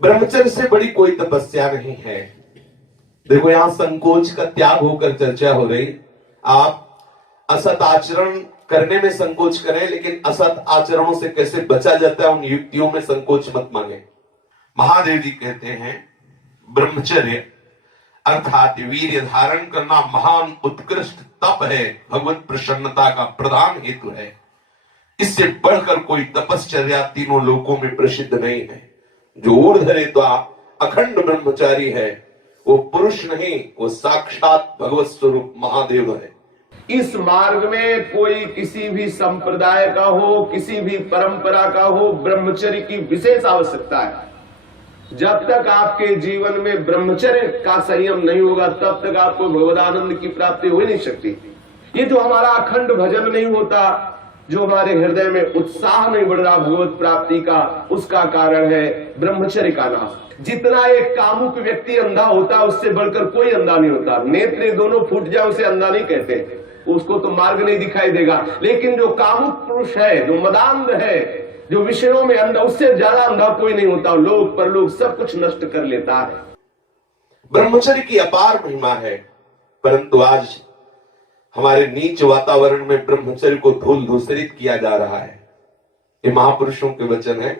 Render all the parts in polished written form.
ब्रह्मचर्य से बड़ी कोई तपस्या नहीं है। देखो, यहां संकोच का त्याग होकर चर्चा हो रही। आप असत आचरण करने में संकोच करें, लेकिन असत आचरणों से कैसे बचा जाता है उन युक्तियों में संकोच मत मांगे। महादेव जी कहते हैं ब्रह्मचर्य अर्थात वीर्य धारण करना महान उत्कृष्ट तप है, भगवत प्रसन्नता का प्रधान हेतु है। इससे बढ़कर कोई तपश्चर्या तीनों लोकों में प्रसिद्ध नहीं है। जो ऊर्ध्वरेत्वा अखंड ब्रह्मचारी है वो पुरुष नहीं, वो साक्षात भगवत स्वरूप महादेव है। इस मार्ग में कोई किसी भी संप्रदाय का हो, किसी भी परंपरा का हो, ब्रह्मचर्य की विशेष आवश्यकता है। जब तक आपके जीवन में ब्रह्मचर्य का संयम नहीं होगा तब तक आपको भगवदानंद की प्राप्ति हो ही नहीं सकती। ये जो हमारा अखंड भजन नहीं होता, जो हमारे हृदय में उत्साह नहीं बढ़ रहा भगवत प्राप्ति का, उसका कारण है ब्रह्मचर्य का नाश। जितना एक कामुक व्यक्ति अंधा होता है उससे बढ़कर कोई अंधा नहीं होता। नेत्र दोनों फूट जाए उसे अंधा नहीं कहते, उसको तो मार्ग नहीं दिखाई देगा। लेकिन जो कामुक पुरुष है, जो मदांध है, जो विषयों में अंधा, उससे ज्यादा अंधा कोई नहीं होता। लोक परलोक सब कुछ नष्ट कर लेता है। ब्रह्मचर्य की अपार महिमा है, परंतु आज हमारे नीच वातावरण में ब्रह्मचर्य को धूल धूसरित किया जा रहा है। ये महापुरुषों के वचन है,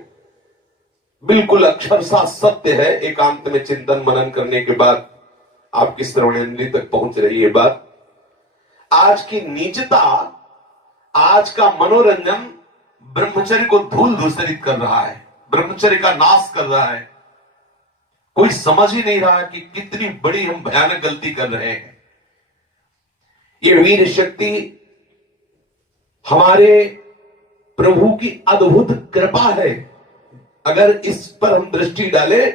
बिल्कुल अक्षरशः सत्य है। एकांत में चिंतन मनन करने के बाद आपकी श्रवणेंद्रिय तक पहुंच रही है बात। आज की नीचता, आज का मनोरंजन ब्रह्मचर्य को धूल धूसरित कर रहा है, ब्रह्मचर्य का नाश कर रहा है। कोई समझ ही नहीं रहा कि कितनी बड़ी हम भयानक गलती कर रहे हैं। ये वीर शक्ति हमारे प्रभु की अद्भुत कृपा है। अगर इस पर हम दृष्टि डालें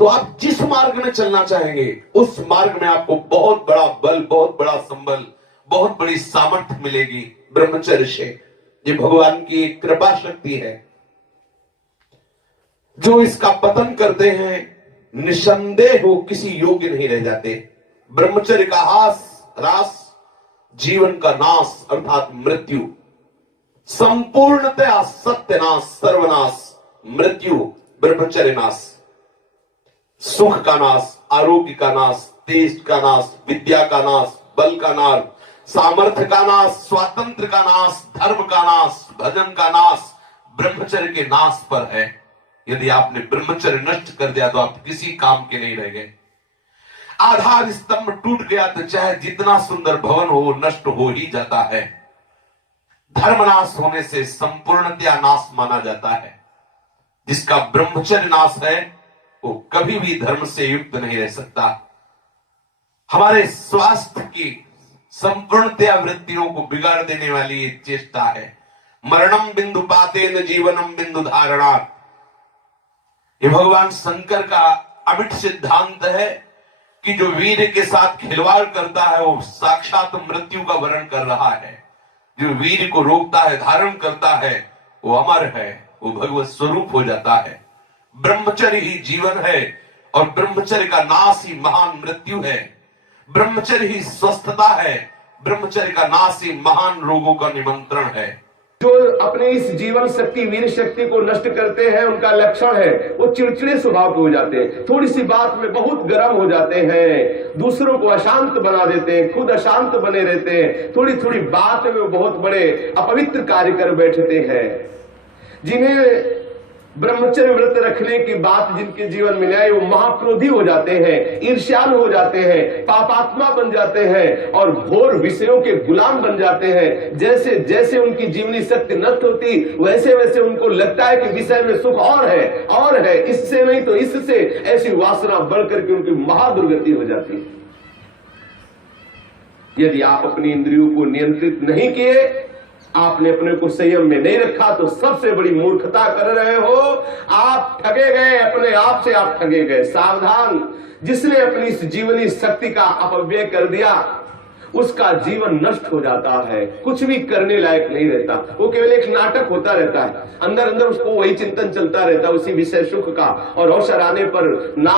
तो आप जिस मार्ग में चलना चाहेंगे उस मार्ग में आपको बहुत बड़ा बल, बहुत बड़ा संबल, बहुत बड़ी सामर्थ्य मिलेगी ब्रह्मचर्य से। ये भगवान की कृपा शक्ति है। जो इसका पतन करते हैं निसंदेह हो किसी योग्य नहीं रह जाते। ब्रह्मचर्य का ह्रास जीवन का नाश अर्थात मृत्यु, संपूर्णतया सत्यनाश, सर्वनाश, मृत्यु, ब्रह्मचर्य नाश, सुख का नाश, आरोग्य का नाश, तेज का नाश, विद्या का नाश, बल का नाश, सामर्थ्य का नाश, स्वातंत्र का नाश, धर्म का नाश, भजन का नाश ब्रह्मचर्य के नाश पर है। यदि आपने ब्रह्मचर्य नष्ट कर दिया तो आप किसी काम के नहीं रह गए। आधार स्तंभ टूट गया तो चाहे जितना सुंदर भवन हो नष्ट हो ही जाता है। धर्मनाश होने से संपूर्णतया नाश माना जाता है। जिसका ब्रह्मचर्य नाश है वो कभी भी धर्म से युक्त नहीं रह सकता। हमारे स्वास्थ्य की संपूर्णतया वृत्तियों को बिगाड़ देने वाली ये चेष्टा है। मरणम बिंदु पातेन जीवनम बिंदु धारणात्। ये भगवान शंकर का अमिट सिद्धांत है कि जो वीर के साथ खिलवाड़ करता है वो साक्षात मृत्यु का वर्ण कर रहा है। जो वीर को रोकता है, धारण करता है, वो अमर है, वो भगवत स्वरूप हो जाता है। ब्रह्मचर्य ही जीवन है और ब्रह्मचर्य का नाश ही महान मृत्यु है। ब्रह्मचर्य ही स्वस्थता है, ब्रह्मचर्य का नाश ही महान रोगों का निमंत्रण है। जो अपने इस जीवन शक्ति, वीर शक्ति को नष्ट करते हैं उनका लक्षण है वो चिड़चिड़े स्वभाव के हो जाते हैं। थोड़ी सी बात में बहुत गर्म हो जाते हैं, दूसरों को अशांत बना देते हैं, खुद अशांत बने रहते हैं। थोड़ी थोड़ी बात में वो बहुत बड़े अपवित्र कार्य कर बैठते हैं। जिन्हें ब्रह्मचर्य व्रत रखने की बात जिनके जीवन में आए वो महाक्रोधी हो जाते हैं, ईर्ष्यालु हो जाते हैं, पापात्मा बन जाते हैं और घोर विषयों के गुलाम बन जाते हैं। जैसे जैसे उनकी जीवनी शक्ति नष्ट होती वैसे वैसे उनको लगता है कि विषय में सुख और है, इससे नहीं तो इससे, ऐसी वासना बढ़ करके उनकी महादुर्गति हो जाती है। यदि आप अपनी इंद्रियों को नियंत्रित नहीं किए, आपने अपने को संयम में नहीं रखा तो सबसे बड़ी मूर्खता कर रहे हो। आप ठगे गए, अपने आप से आप ठगे गए। सावधान, जिसने अपनी इस जीवनी शक्ति का अपव्यय कर दिया उसका जीवन नष्ट हो जाता है, कुछ भी करने लायक नहीं रहता। वो केवल एक नाटक होता रहता है, अंदर अंदर उसको वही चिंतन चलता रहता है उसी विषय सुख का। और अवसर आने पर ना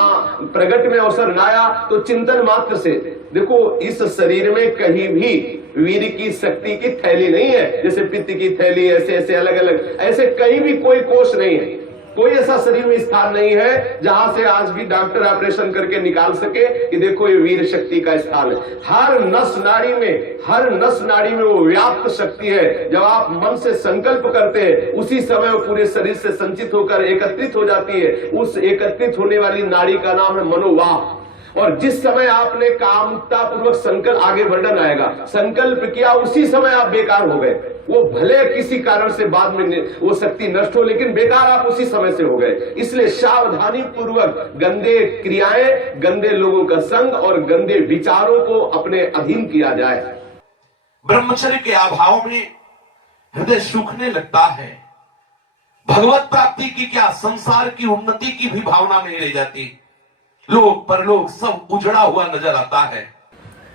प्रगट में अवसर ना आया तो चिंतन मात्र से। देखो, इस शरीर में कहीं भी वीर की शक्ति की थैली नहीं है। जैसे पित्त की थैली, ऐसे ऐसे अलग अलग, ऐसे कहीं भी कोई कोष नहीं है। कोई ऐसा शरीर में स्थान नहीं है जहां से आज भी डॉक्टर ऑपरेशन करके निकाल सके कि देखो ये वीर शक्ति का स्थान है। हर नस नाड़ी में वो व्याप्त शक्ति है। जब आप मन से संकल्प करते हैं उसी समय वो पूरे शरीर से संचित होकर एकत्रित हो जाती है। उस एकत्रित होने वाली नाड़ी का नाम है मनोवाह। और जिस समय आपने कामता पूर्वक संकल्प, आगे वर्णन आएगा, संकल्प किया उसी समय आप बेकार हो गए। वो भले किसी कारण से बाद में वो शक्ति नष्ट हो, लेकिन बेकार आप उसी समय से हो गए। इसलिए सावधानी पूर्वक गंदे क्रियाएं, गंदे लोगों का संग और गंदे विचारों को अपने अधीन किया जाए। ब्रह्मचर्य के अभाव में हृदय सूखने लगता है। भगवत प्राप्ति की क्या, संसार की उन्नति की भी भावना नहीं रह जाती। लोग परलोक सब उजड़ा हुआ नजर आता है।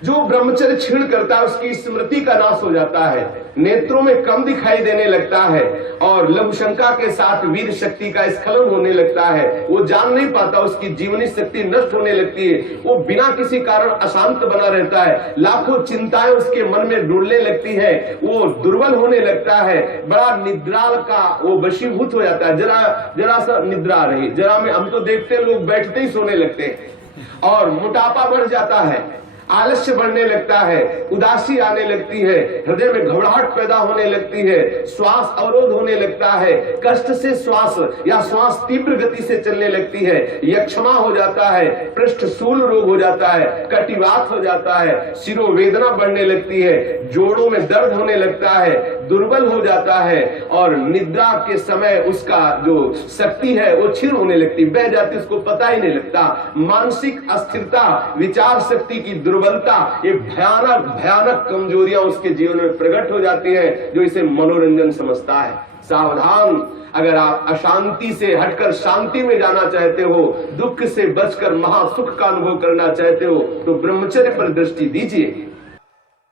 जो ब्रह्मचर्य छीण करता है उसकी स्मृति का नाश हो जाता है, नेत्रों में कम दिखाई देने लगता है और लघुशंका के साथ वीर शक्ति का स्खलन होने लगता है। वो जान नहीं पाता, उसकी जीवनी शक्ति नष्ट होने लगती है। वो बिना किसी कारण अशांत बना रहता है, लाखों चिंताएं उसके मन में डुलने लगती है, वो दुर्बल होने लगता है, बड़ा निद्राल का वो वशीभूत हो जाता है। जरा सा निद्रा रही, जरा में हम तो देखते हैं लोग बैठते ही सोने लगते हैं और मोटापा बढ़ जाता है, आलस्य बढ़ने लगता है, उदासी आने लगती है, हृदय में घबराहट पैदा होने लगती है, श्वास अवरोध होने लगता है, कष्ट से श्वास या श्वास तीव्र गति से चलने लगती है, यक्षमा हो जाता है, पृष्ठशूल रोग हो जाता है, कटिवात हो जाता है, शिरोवेदना बढ़ने लगती है, जोड़ों में दर्द होने लगता है, दुर्बल हो जाता है और निद्रा के समय उसका जो शक्ति है वो क्षीण होने लगती, बह जाती, उसको पता ही नहीं लगता। मानसिक अस्थिरता, विचार शक्ति की दुर्बलता, ये भयानक भयानक कमजोरियां उसके जीवन में प्रकट हो जाती है, जो इसे मनोरंजन समझता है। सावधान, अगर आप अशांति से हटकर शांति में जाना चाहते हो, दुख से बचकर महासुख का अनुभव करना चाहते हो, तो ब्रह्मचर्य पर दृष्टि दीजिए।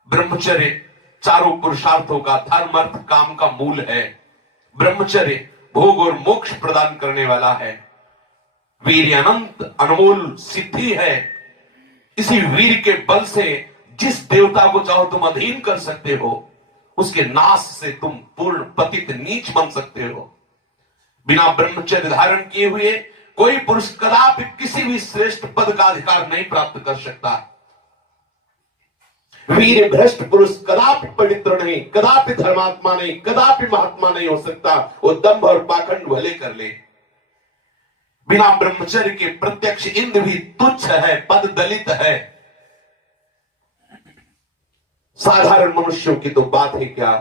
ब्रह्मचर्य चारों पुरुषार्थों का, धर्म अर्थ काम का मूल है। ब्रह्मचर्य भोग और मोक्ष प्रदान करने वाला है। वीर अनंत अनमोल सिद्धि है। इसी वीर के बल से जिस देवता को चाहो तुम अधीन कर सकते हो, उसके नाश से तुम पूर्ण पतित नीच बन सकते हो। बिना ब्रह्मचर्य धारण किए हुए कोई पुरुष कदापि किसी भी श्रेष्ठ पद का अधिकार नहीं प्राप्त कर सकता। वीर भ्रष्ट पुरुष कदापि पवित्र नहीं, कदापि धर्मात्मा नहीं, कदापि महात्मा नहीं हो सकता। वो दंभ और पाखंड भले कर ले। बिना ब्रह्मचर्य के प्रत्यक्ष इंद्र भी तुच्छ है, पद दलित है। साधारण मनुष्यों की तो बात है क्या,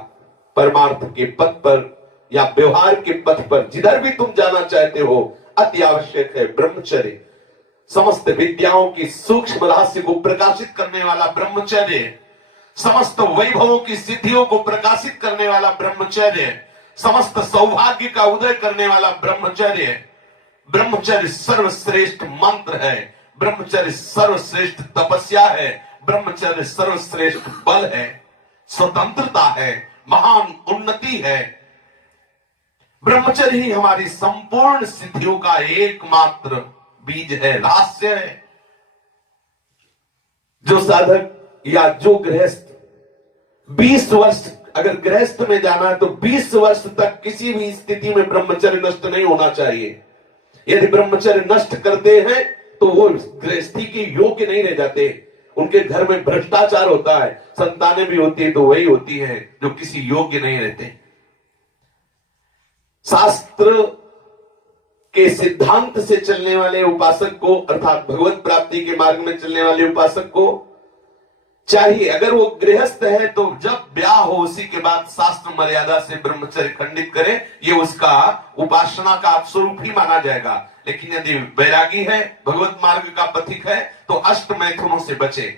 परमार्थ के पथ पर या व्यवहार के पथ पर जिधर भी तुम जाना चाहते हो, अति आवश्यक है ब्रह्मचर्य। समस्त विद्याओं की सूक्ष्म रहस्य को प्रकाशित करने वाला ब्रह्मचर्य, समस्त वैभवों की सिद्धियों को प्रकाशित करने वाला ब्रह्मचर्य, समस्त सौभाग्य का उदय करने वाला ब्रह्मचर्य। ब्रह्मचर्य सर्वश्रेष्ठ मंत्र है, ब्रह्मचर्य सर्वश्रेष्ठ तपस्या है, ब्रह्मचर्य सर्वश्रेष्ठ बल है, स्वतंत्रता है, महान उन्नति है। ब्रह्मचर्य ही हमारी संपूर्ण सिद्धियों का एकमात्र बीज है, रहस्य है। जो साधक या जो गृहस्थ 20 वर्ष अगर गृहस्थ में जाना है तो 20 वर्ष तक किसी भी स्थिति में ब्रह्मचर्य नष्ट नहीं होना चाहिए। यदि ब्रह्मचर्य नष्ट करते हैं तो वो गृहस्थी के योग्य नहीं रह जाते। उनके घर में भ्रष्टाचार होता है, संतानें भी होती है तो वही होती है जो किसी योग्य नहीं रहते। शास्त्र के सिद्धांत से चलने वाले उपासक को, अर्थात भगवत प्राप्ति के मार्ग में चलने वाले उपासक को चाहिए, अगर वो गृहस्थ है तो जब ब्याह हो उसी के बाद शास्त्र मर्यादा से ब्रह्मचर्य खंडित करे, ये उसका उपासना का स्वरूप ही माना जाएगा। लेकिन यदि वैरागी है, भगवत मार्ग का पथिक है, तो अष्ट मैथुनों से बचे।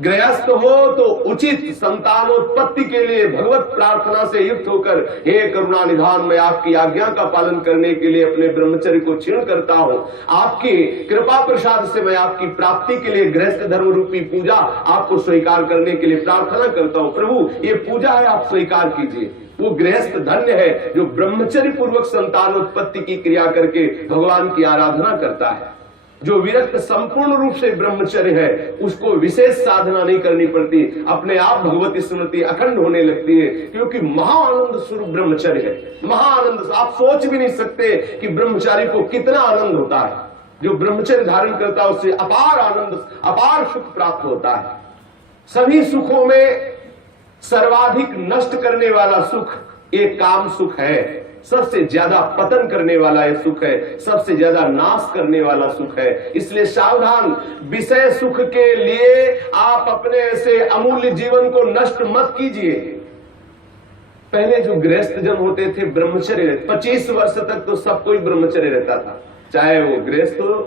गृहस्थ हो तो उचित संतानोत्पत्ति के लिए भगवत प्रार्थना से युक्त होकर, हे करुणा निधान, मैं आपकी आज्ञा का पालन करने के लिए अपने ब्रह्मचर्य को क्षीण करता हूँ। आपकी कृपा प्रसाद से मैं आपकी प्राप्ति के लिए गृहस्थ धर्म रूपी पूजा आपको स्वीकार करने के लिए प्रार्थना करता हूँ। प्रभु, ये पूजा है, आप स्वीकार कीजिए। वो गृहस्थ धन्य है जो ब्रह्मचर्य पूर्वक संतानोत्पत्ति की क्रिया करके भगवान की आराधना करता है। जो विरक्त संपूर्ण रूप से ब्रह्मचर्य है उसको विशेष साधना नहीं करनी पड़ती, अपने आप भगवती स्मृति अखंड होने लगती है, क्योंकि महाआनंद स्वरूप ब्रह्मचर्य है। महाआनंद, आप सोच भी नहीं सकते कि ब्रह्मचारी को कितना आनंद होता है। जो ब्रह्मचर्य धारण करता है उससे अपार आनंद, अपार सुख प्राप्त होता है। सभी सुखों में सर्वाधिक नष्ट करने वाला सुख एक काम सुख है, सबसे ज्यादा पतन करने वाला यह सुख है, सबसे ज्यादा नाश करने वाला सुख है। इसलिए सावधान, विषय सुख के लिए आप अपने ऐसे अमूल्य जीवन को नष्ट मत कीजिए। पहले जो गृहस्थ जन होते थे ब्रह्मचर्य, 25 वर्ष तक तो सब कोई ब्रह्मचर्य रहता था, चाहे वो गृहस्थ हो,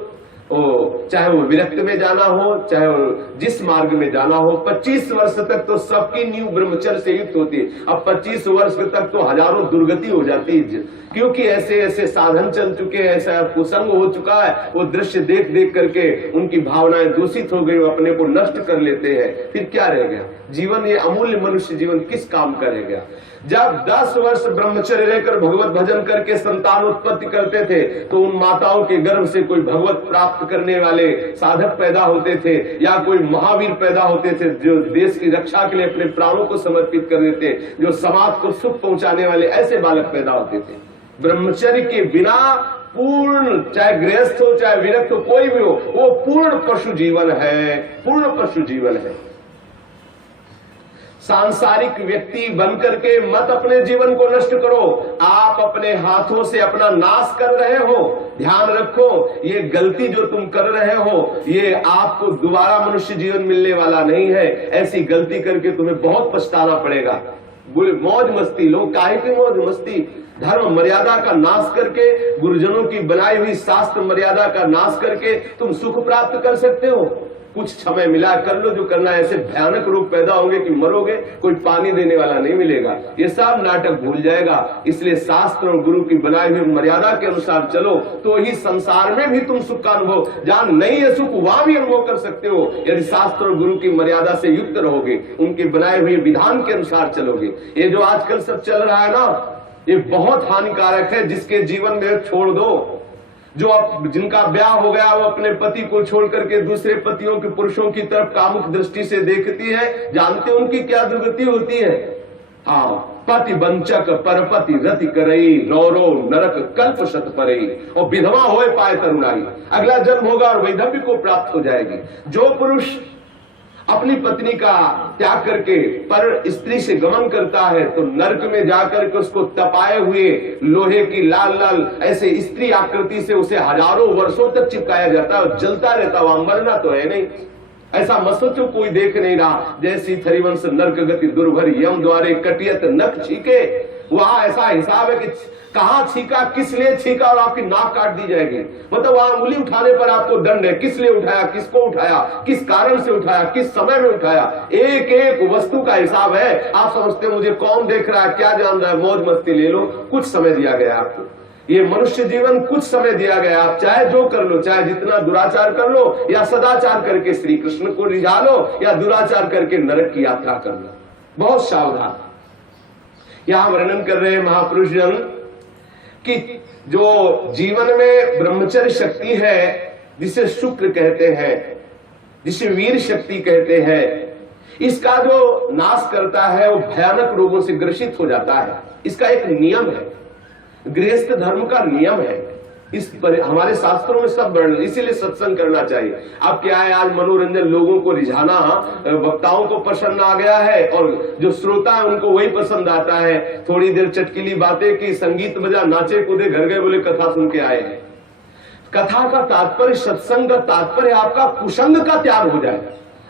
चाहे वो विरक्त में जाना हो, चाहे वो जिस मार्ग में जाना हो। 25 वर्ष तक तो सबकी नींव ब्रह्मचर्य से युक्त होती है। अब 25 वर्ष तक तो हजारों दुर्गति हो जाती है, क्योंकि ऐसे ऐसे साधन चल चुके हैं, ऐसा कुसंग हो चुका है, वो दृश्य देख देख करके उनकी भावनाएं दूषित हो गई, वो अपने को नष्ट कर लेते हैं। फिर क्या रह गया जीवन? ये अमूल्य मनुष्य जीवन किस काम का रह गया? जब 10 वर्ष ब्रह्मचर्य रहकर भगवत भजन करके संतान उत्पत्ति करते थे तो उन माताओं के गर्भ से कोई भगवत प्राप्त करने वाले साधक पैदा होते थे, या कोई महावीर पैदा होते थे जो देश की रक्षा के लिए अपने प्राणों को समर्पित कर देते, जो समाज को सुख पहुंचाने वाले ऐसे बालक पैदा होते थे। ब्रह्मचर्य के बिना पूर्ण, चाहे गृहस्थ हो चाहे विरक्त हो, कोई भी हो, वो पूर्ण पशु जीवन है, पूर्ण पशु जीवन है। सांसारिक व्यक्ति बनकर के मत अपने जीवन को नष्ट करो, आप अपने हाथों से अपना नाश कर रहे हो। ध्यान रखो, ये गलती जो तुम कर रहे हो ये आपको दोबारा मनुष्य जीवन मिलने वाला नहीं है। ऐसी गलती करके तुम्हें बहुत पछताना पड़ेगा। मौज मस्ती, लोग काहे की मौज मस्ती? धर्म मर्यादा का नाश करके, गुरुजनों की बनाई हुई शास्त्र मर्यादा का नाश करके तुम सुख प्राप्त कर सकते हो। कुछ समय मिला, कर लो जो करना है। ऐसे भयानक रोग पैदा होंगे कि मरोगे, कोई पानी देने वाला नहीं मिलेगा। ये सब नाटक भूल जाएगा। इसलिए शास्त्र और गुरु की बनाई हुई मर्यादा के अनुसार चलो, तो ही संसार में भी तुम सुख का अनुभव, जहां नहीं है सुख वहां भी अनुभव कर सकते हो, यदि शास्त्र और गुरु की मर्यादा से युक्त रहोगे, उनके बनाए हुए विधान के अनुसार चलोगे। ये जो आजकल सब चल रहा है ना, ये बहुत हानिकारक है। जिसके जीवन में छोड़ दो, जो जिनका ब्याह हो गया वो अपने पति को छोड़ करके दूसरे पतियों के, पुरुषों की तरफ कामुक दृष्टि से देखती है, जानते हैं उनकी क्या दुर्गति होती है? हाँ, पति वंचक परपति रति करई, नौरो नरक कल्प शत परई, और विधवा होए पाए तरुणाई, अगला जन्म होगा और वैधव्य को प्राप्त हो जाएगी। जो पुरुष अपनी पत्नी का त्याग करके पर स्त्री से गमन करता है तो नरक में जाकर के उसको तपाए हुए लोहे की लाल लाल ऐसे स्त्री आकृति से उसे हजारों वर्षों तक चिपकाया जाता है, जलता रहता, वहां मरना तो है नहीं। ऐसा मत सोचो कोई देख नहीं रहा। जैसी थरिवंश नरक गति दुर्भर यम द्वारे कटियत नख छीके, वहां ऐसा हिसाब है कि कहां छीका, किस लिए छीका, और आपकी नाक काट दी जाएगी। मतलब वहां उंगली उठाने पर आपको दंड है, किस लिए उठाया, किसको उठाया, किस कारण से उठाया, किस समय में उठाया, एक एक वस्तु का हिसाब है। आप समझते हो मुझे कौन देख रहा है, क्या जान रहा है, मौज मस्ती ले लो। कुछ समय दिया गया आपको, ये मनुष्य जीवन कुछ समय दिया गया। आप चाहे जो कर लो, चाहे जितना दुराचार कर लो, या सदाचार करके श्री कृष्ण को रिझा लो, या दुराचार करके नरक की यात्रा कर लो। बहुत सावधान। यहां वर्णन कर रहे महापुरुष जन कि जो जीवन में ब्रह्मचर्य शक्ति है, जिसे शुक्र कहते हैं, जिसे वीर शक्ति कहते हैं, इसका जो नाश करता है वो भयानक रोगों से ग्रसित हो जाता है। इसका एक नियम है, गृहस्थ धर्म का नियम है। इस पर हमारे शास्त्रों में सब वर्णन, इसीलिए सत्संग करना चाहिए। अब क्या है, आज मनोरंजन, लोगों को रिझाना, वक्ताओं को पसंद आ गया है, और जो श्रोता है उनको वही पसंद आता है। थोड़ी देर चटकीली बातें की, संगीत बजा, नाचे कूदे, घर गए, बोले कथा सुन के आए हैं। कथा का तात्पर्य, सत्संग का तात्पर्य आपका कुसंग का त्याग हो जाए।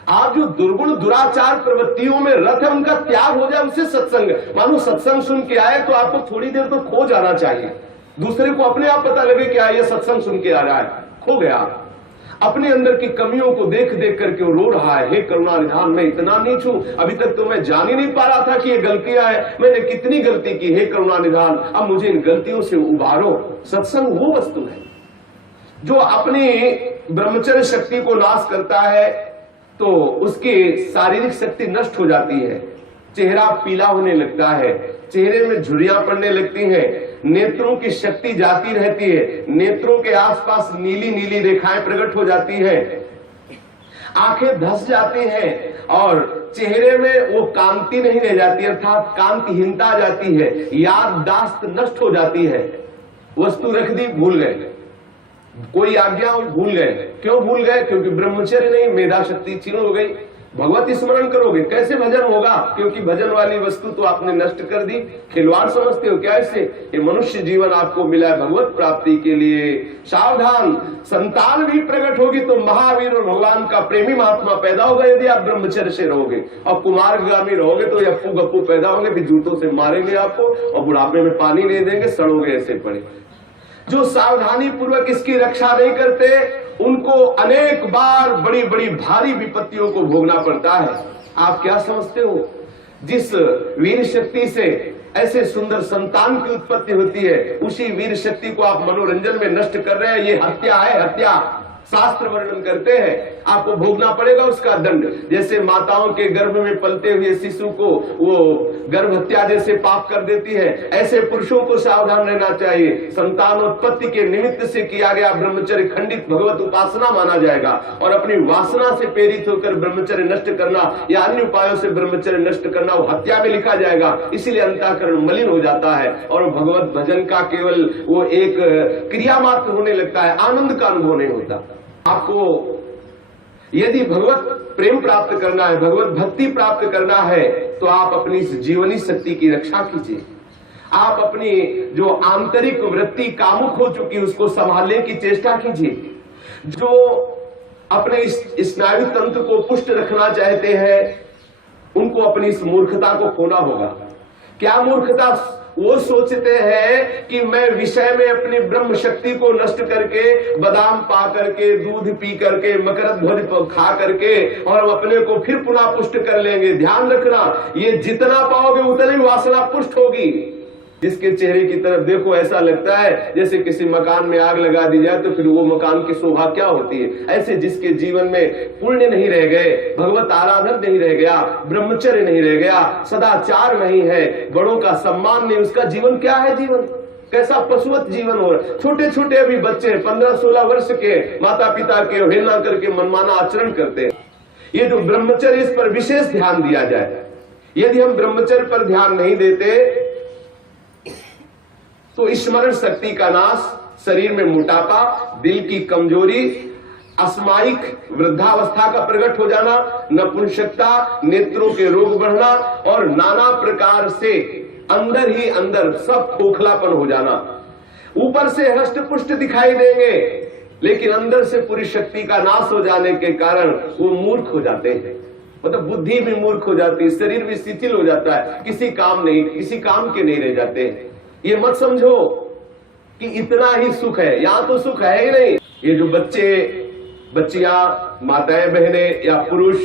आप जो दुर्गुण दुराचार प्रवृत्तियों में रत है उनका त्याग हो जाए, उससे सत्संग। मानो सत्संग सुन के आए तो आपको थोड़ी देर तो खो जाना चाहिए। दूसरे को अपने आप पता लगे कि ये सत्संग सुन के आ रहा है, खो गया। अपने अंदर की कमियों को देख देख करके वो रो रहा है, हे करुणा निधान, मैं इतना नीच हूं, अभी तक तो मैं जान ही नहीं पा रहा था कि ये गलतियां हैं, मैंने कितनी गलती की, हे करुणा निधान, अब मुझे इन गलतियों से उबारो। सत्संग वो वस्तु है जो अपनी ब्रह्मचर्य शक्ति को नाश करता है, तो उसकी शारीरिक शक्ति नष्ट हो जाती है। चेहरा पीला होने लगता है, चेहरे में झुर्रियां पड़ने लगती हैं, नेत्रों की शक्ति जाती रहती है, नेत्रों के आसपास नीली नीली रेखाएं प्रकट हो जाती है, आंखें धस जाती हैं और चेहरे में वो कांति नहीं रह जाती, अर्थात कांतिहीनता आ जाती है, याददाश्त नष्ट हो जाती है। वस्तु रख दी, भूल गए, कोई आज्ञा भूल गए। क्यों भूल गए? क्योंकि ब्रह्मचर्य नहीं, मेधा शक्ति क्षीण हो गई। भगवत स्मरण करोगे, कैसे भजन होगा? क्योंकि भजन वाली वस्तु तो आपने नष्ट कर दी। खिलवाड़ समझते हो क्या इससे? ये मनुष्य जीवन आपको मिला है भगवत प्राप्ति के लिए। सावधान, संतान भी प्रकट होगी तो महावीर और भगवान का प्रेमी महात्मा पैदा होगा यदि आप ब्रह्मचर्य से रहोगे। और कुमारगामी रहोगे तो अप्पू गप्पू पैदा होंगे, फिर जूतों से मारेंगे आपको और बुढ़ापे में पानी नहीं देंगे, सड़ोगे ऐसे पड़े। जो सावधानी पूर्वक इसकी रक्षा नहीं करते उनको अनेक बार बड़ी बड़ी भारी विपत्तियों को भोगना पड़ता है। आप क्या समझते हो? जिस वीर शक्ति से ऐसे सुंदर संतान की उत्पत्ति होती है, उसी वीर शक्ति को आप मनोरंजन में नष्ट कर रहे हैं। ये हत्या है, हत्या। शास्त्र वर्णन करते हैं आपको भोगना पड़ेगा उसका दंड। जैसे माताओं के गर्भ में पलते हुए शिशु को वो गर्भ हत्या जैसे पाप कर देती है, ऐसे पुरुषों को सावधान रहना चाहिए। संतानोत्पत्ति के निमित्त से किया गया ब्रह्मचर्य खंडित भगवत उपासना माना जाएगा और अपनी वासना से प्रेरित होकर ब्रह्मचर्य नष्ट करना या अन्य उपायों से ब्रह्मचर्य नष्ट करना वो हत्या में लिखा जाएगा। इसीलिए अंतःकरण मलिन हो जाता है और भगवत भजन का केवल वो एक क्रिया मात्र होने लगता है, आनंद का अनुभव नहीं होता। आपको यदि भगवत प्रेम प्राप्त करना है, भगवत भक्ति प्राप्त करना है, तो आप अपनी इस जीवनी शक्ति की रक्षा कीजिए। आप अपनी जो आंतरिक वृत्ति कामुक हो चुकी है उसको संभालने की चेष्टा कीजिए। जो अपने इस स्नायु तंत्र को पुष्ट रखना चाहते हैं उनको अपनी इस मूर्खता को खोना होगा। क्या मूर्खता? वो सोचते हैं कि मैं विषय में अपनी ब्रह्म शक्ति को नष्ट करके, बादाम पा करके, दूध पी करके, मकरंद ध्वज खा करके और अपने को फिर पुनः पुष्ट कर लेंगे। ध्यान रखना, ये जितना पाओगे उतनी वासना पुष्ट होगी। जिसके चेहरे की तरफ देखो ऐसा लगता है जैसे किसी मकान में आग लगा दी जाए तो फिर वो मकान की शोभा क्या होती है। ऐसे जिसके जीवन में पुण्य नहीं रह गए, भगवत आराधन नहीं रह गया, ब्रह्मचर्य नहीं रह गया, सदाचार नहीं है, बड़ों का सम्मान नहीं, उसका जीवन क्या है? जीवन कैसा पशुवत जीवन हो रहा है। छोटे छोटे अभी बच्चे 15-16 वर्ष के माता पिता के अवहेलना करके मनमाना आचरण करते हैं। ये जो ब्रह्मचर्य, इस पर विशेष ध्यान दिया जाए। यदि हम ब्रह्मचर्य पर ध्यान नहीं देते तो स्मरण शक्ति का नाश, शरीर में मोटापा, दिल की कमजोरी, अस्मायिक वृद्धावस्था का प्रकट हो जाना, नपुंसकता, नेत्रों के रोग बढ़ना और नाना प्रकार से अंदर ही अंदर सब खोखलापन हो जाना। ऊपर से हष्ट पुष्ट दिखाई देंगे लेकिन अंदर से पूरी शक्ति का नाश हो जाने के कारण वो मूर्ख हो जाते हैं। मतलब बुद्धि भी मूर्ख हो जाती है, शरीर भी शिथिल हो जाता है, किसी काम के नहीं रह जाते हैं। ये मत समझो कि इतना ही सुख है, यहां तो सुख है ही नहीं। ये जो बच्चे, बच्चियां, माताएं, बहनें या पुरुष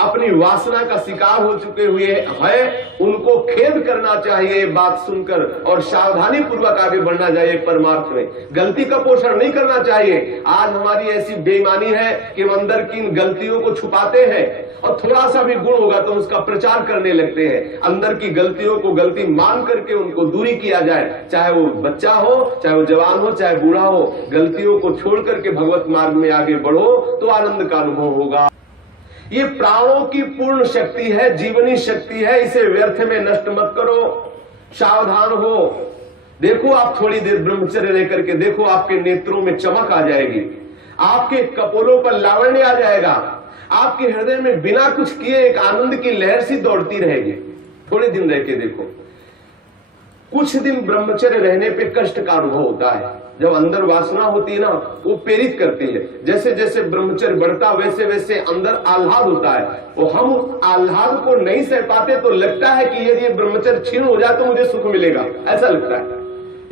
अपनी वासना का शिकार हो चुके हुए हैं, उनको खेद करना चाहिए बात सुनकर और सावधानी पूर्वक आगे बढ़ना चाहिए परमार्थ में। गलती का पोषण नहीं करना चाहिए। आज हमारी ऐसी बेईमानी है कि हम अंदर की इन गलतियों को छुपाते हैं और थोड़ा सा भी गुण होगा तो उसका प्रचार करने लगते हैं। अंदर की गलतियों को गलती मान करके उनको दूरी किया जाए, चाहे वो बच्चा हो, चाहे वो जवान हो, चाहे बूढ़ा हो। गलतियों को छोड़ करके भगवत मार्ग में आगे बढ़ो तो आनंद का अनुभव होगा। ये प्राणों की पूर्ण शक्ति है, जीवनी शक्ति है, इसे व्यर्थ में नष्ट मत करो। सावधान हो। देखो आप थोड़ी देर ब्रह्मचर्य रह करके देखो, आपके नेत्रों में चमक आ जाएगी, आपके कपोलों पर लावण्य आ जाएगा, आपके हृदय में बिना कुछ किए एक आनंद की लहर सी दौड़ती रहेगी। थोड़े दिन रह के देखो। कुछ दिन ब्रह्मचर्य रहने पे कष्ट का अनुभव होता है। जब अंदर वासना होती है ना, वो प्रेरित करती है। जैसे जैसे ब्रह्मचर्य बढ़ता वैसे वैसे अंदर आह्लाद होता है। वो हम आह्लाद को नहीं सह पाते तो लगता है कि यदि ब्रह्मचर्य क्षीण हो जाए तो मुझे सुख मिलेगा, ऐसा लगता है।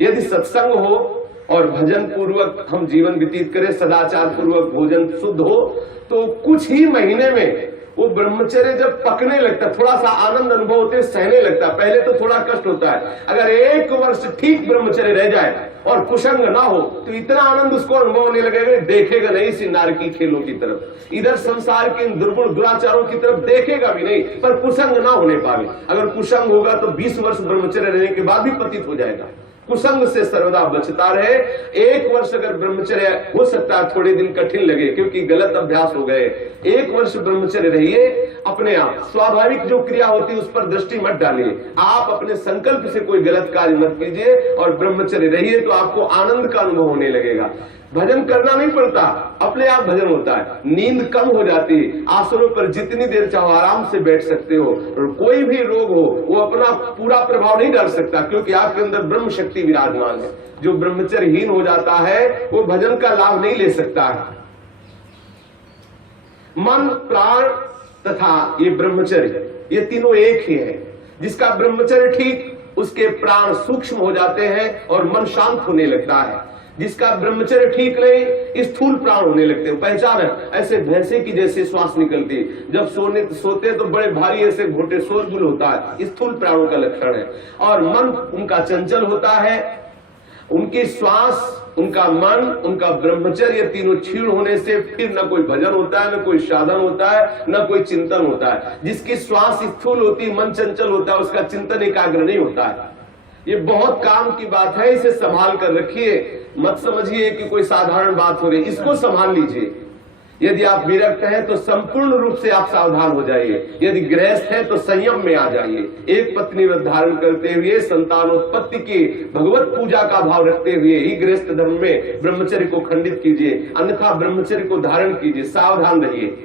यदि सत्संग हो और भजन पूर्वक हम जीवन व्यतीत करें, सदाचार पूर्वक भोजन शुद्ध हो, तो कुछ ही महीने में वो ब्रह्मचर्य जब पकने लगता, थोड़ा सा आनंद अनुभव होते, सहने लगता, पहले तो थोड़ा कष्ट होता है। अगर 1 वर्ष ठीक ब्रह्मचर्य रह जाए और कुसंग ना हो तो इतना आनंद उसको अनुभव होने लगेगा, देखेगा नहीं इस नारकी खेलों की तरफ, इधर संसार के इन दुर्गुण दुराचारों की तरफ देखेगा भी नहीं, पर कुसंग ना होने पावे। अगर कुसंग होगा तो 20 वर्ष ब्रह्मचर्य रहने के बाद भी पतित हो जाएगा। कुसंग से सर्वदा बचता रहे। 1 वर्ष अगर ब्रह्मचर्य, हो सकता है थोड़े दिन कठिन लगे क्योंकि गलत अभ्यास हो गए, 1 वर्ष ब्रह्मचर्य रहिए। अपने आप स्वाभाविक जो क्रिया होती है उस पर दृष्टि मत डालिए, आप अपने संकल्प से कोई गलत कार्य मत कीजिए और ब्रह्मचर्य रहिए, तो आपको आनंद का अनुभव होने लगेगा। भजन करना नहीं पड़ता, अपने आप भजन होता है। नींद कम हो जाती है, आसनों पर जितनी देर चाहो आराम से बैठ सकते हो, और कोई भी रोग हो वो अपना पूरा प्रभाव नहीं डाल सकता, क्योंकि आपके अंदर ब्रह्म शक्ति विराजमान है। जो ब्रह्मचर्यहीन हो जाता है वो भजन का लाभ नहीं ले सकता है। मन, प्राण तथा ये ब्रह्मचर्य, ये तीनों एक ही है। जिसका ब्रह्मचर्य ठीक, उसके प्राण सूक्ष्म हो जाते हैं और मन शांत होने लगता है। जिसका ब्रह्मचर्य ठीक नहीं, स्थूल प्राण होने लगते हैं। पहचान है, ऐसे भैंसे की जैसे श्वास निकलती, जब सोते तो बड़े भारी ऐसे घोटे शोरगुल होता है, स्थूल प्राणों का लक्षण है। और मन उनका चंचल होता है, उनकी श्वास, उनका मन, उनका ब्रह्मचर्य, तीनों क्षीण होने से फिर न कोई भजन होता है, न कोई साधन होता है, न कोई चिंतन होता है। जिसकी श्वास स्थूल होती, मन चंचल होता है, उसका चिंतन एकाग्र नहीं होता है। ये बहुत काम की बात है, इसे संभाल कर रखिए। मत समझिए कि कोई साधारण बात हो रही, इसको संभाल लीजिए। यदि आप विरक्त हैं तो संपूर्ण रूप से आप सावधान हो जाइए। यदि गृहस्थ हैं तो संयम में आ जाइए। एक पत्नी व्रत धारण करते हुए, संतानोत्पत्ति की भगवत पूजा का भाव रखते हुए ही गृहस्थ धर्म में ब्रह्मचर्य को खंडित कीजिए, अन्यथा ब्रह्मचर्य को धारण कीजिए। सावधान रहिए।